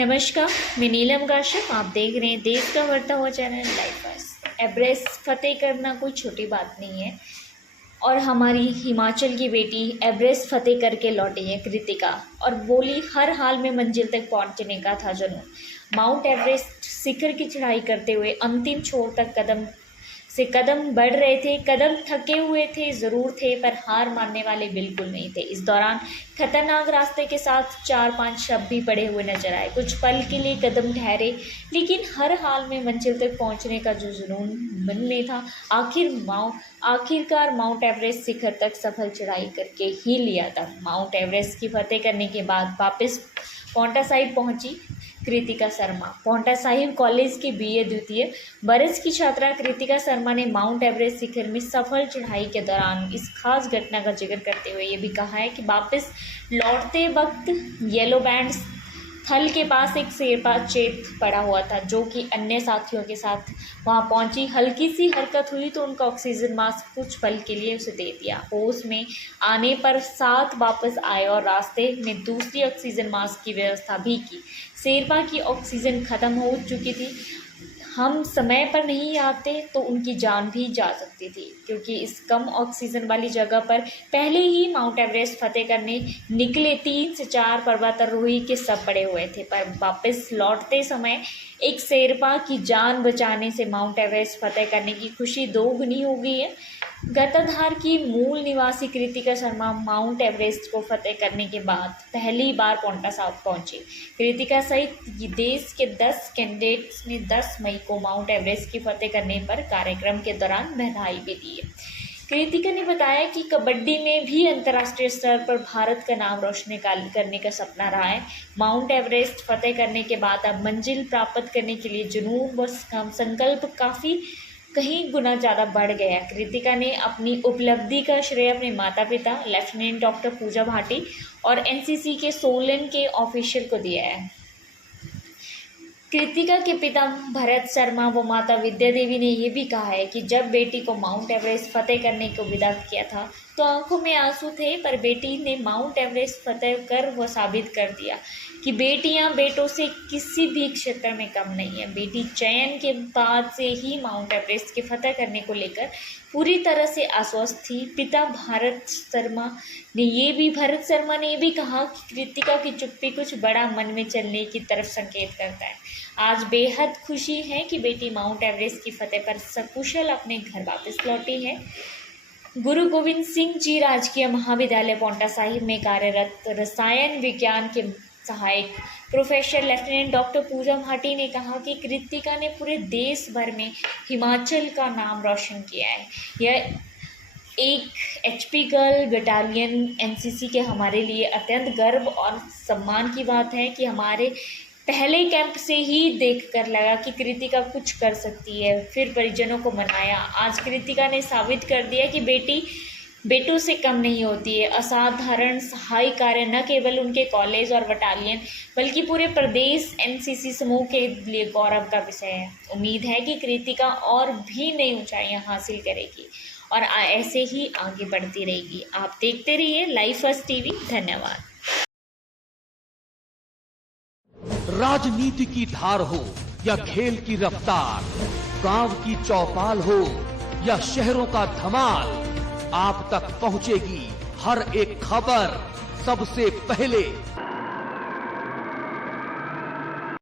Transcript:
नमस्कार, मैं नीलम काश्यप। आप देख रहे हैं देश का बढ़ता हुआ चैनल लाइव फर्स्ट। एवरेस्ट फतेह करना कोई छोटी बात नहीं है और हमारी हिमाचल की बेटी एवरेस्ट फतेह करके लौटी है कृतिका, और बोली हर हाल में मंजिल तक पहुंचने का था जुनून। माउंट एवरेस्ट शिखर की चढ़ाई करते हुए अंतिम छोर तक कदम से कदम बढ़ रहे थे। कदम थके हुए थे ज़रूर थे, पर हार मानने वाले बिल्कुल नहीं थे। इस दौरान खतरनाक रास्ते के साथ 4-5 शव भी पड़े हुए नजर आए। कुछ पल के लिए कदम ठहरे, लेकिन हर हाल में मंजिल तक पहुंचने का जो जुनून मन में था, आखिरकार माउंट एवरेस्ट शिखर तक सफल चढ़ाई करके ही लिया था। माउंट एवरेस्ट की फतेह करने के बाद वापस पांवटा साहिब पहुंची कृतिका शर्मा। पांवटा साहिब कॉलेज के बीए द्वितीय बरस की छात्रा कृतिका शर्मा ने माउंट एवरेस्ट शिखर में सफल चढ़ाई के दौरान इस खास घटना का जिक्र करते हुए ये भी कहा है कि वापस लौटते वक्त येलो बैंड थल के पास एक शेरपा चेत पड़ा हुआ था, जो कि अन्य साथियों के साथ वहां पहुंची। हल्की सी हरकत हुई तो उनका ऑक्सीजन मास्क कुछ पल के लिए उसे दे दिया। होश में आने पर साथ वापस आए और रास्ते में दूसरी ऑक्सीजन मास्क की व्यवस्था भी की। शेरपा की ऑक्सीजन खत्म हो चुकी थी। हम समय पर नहीं आते तो उनकी जान भी जा सकती थी, क्योंकि इस कम ऑक्सीजन वाली जगह पर पहले ही माउंट एवरेस्ट फतेह करने निकले 3 से 4 पर्वतारोही के सब पड़े हुए थे। पर वापस लौटते समय एक शेरपा की जान बचाने से माउंट एवरेस्ट फतेह करने की खुशी दोगुनी हो गई है। गताधार की मूल निवासी कृतिका शर्मा माउंट एवरेस्ट को फतेह करने के बाद पहली बार पांवटा साहिब पहुंची। कृतिका सहित देश के 10 कैंडिडेट्स ने 10 मई को माउंट एवरेस्ट की फतेह करने पर कार्यक्रम के दौरान बधाई भी दी है। कृतिका ने बताया कि कबड्डी में भी अंतर्राष्ट्रीय स्तर पर भारत का नाम रोशन करने का सपना रहा है। माउंट एवरेस्ट फतेह करने के बाद अब मंजिल प्राप्त करने के लिए जुनून व संकल्प काफ़ी कहीं गुना ज़्यादा बढ़ गया। कृतिका ने अपनी उपलब्धि का श्रेय अपने माता पिता लेफ्टिनेंट डॉक्टर पूजा भाटी और एनसीसी के सोलन के ऑफिसर को दिया है। कृतिका के पिता भरत शर्मा व माता विद्या देवी ने यह भी कहा है कि जब बेटी को माउंट एवरेस्ट फतेह करने को विदा किया था तो आंखों में आंसू थे, पर बेटी ने माउंट एवरेस्ट फतेह कर वह साबित कर दिया कि बेटियां बेटों से किसी भी क्षेत्र में कम नहीं है। बेटी चयन के बाद से ही माउंट एवरेस्ट की फतेह करने को लेकर पूरी तरह से आश्वस्त थी। पिता भरत शर्मा ने ये भी कहा कि कृतिका की चुप्पी कुछ बड़ा मन में चलने की तरफ संकेत करता है। आज बेहद खुशी है कि बेटी माउंट एवरेस्ट की फतेह पर सकुशल अपने घर वापस लौटी है। गुरु गोविंद सिंह जी राजकीय महाविद्यालय पांवटा साहिब में कार्यरत रसायन विज्ञान के सहायक प्रोफेसर लेफ्टिनेंट डॉक्टर पूजा भाटी ने कहा कि कृतिका ने पूरे देश भर में हिमाचल का नाम रोशन किया है। यह एक एचपी गर्ल बटालियन एनसीसी के हमारे लिए अत्यंत गर्व और सम्मान की बात है कि हमारे पहले कैंप से ही देखकर लगा कि कृतिका कुछ कर सकती है। फिर परिजनों को मनाया। आज कृतिका ने साबित कर दिया कि बेटी बेटों से कम नहीं होती है। असाधारण सहाय कार्य न केवल उनके कॉलेज और बटालियन बल्कि पूरे प्रदेश एनसीसी समूह के लिए गौरव का विषय है। उम्मीद है कि कृतिका और भी नई ऊंचाइयां हासिल करेगी और ऐसे ही आगे बढ़ती रहेगी। आप देखते रहिए लाइव फर्स्ट टीवी। धन्यवाद। राजनीति की धार हो या खेल की रफ्तार, गांव की चौपाल हो या शहरों का धमाल, आप तक पहुंचेगी हर एक खबर सबसे पहले।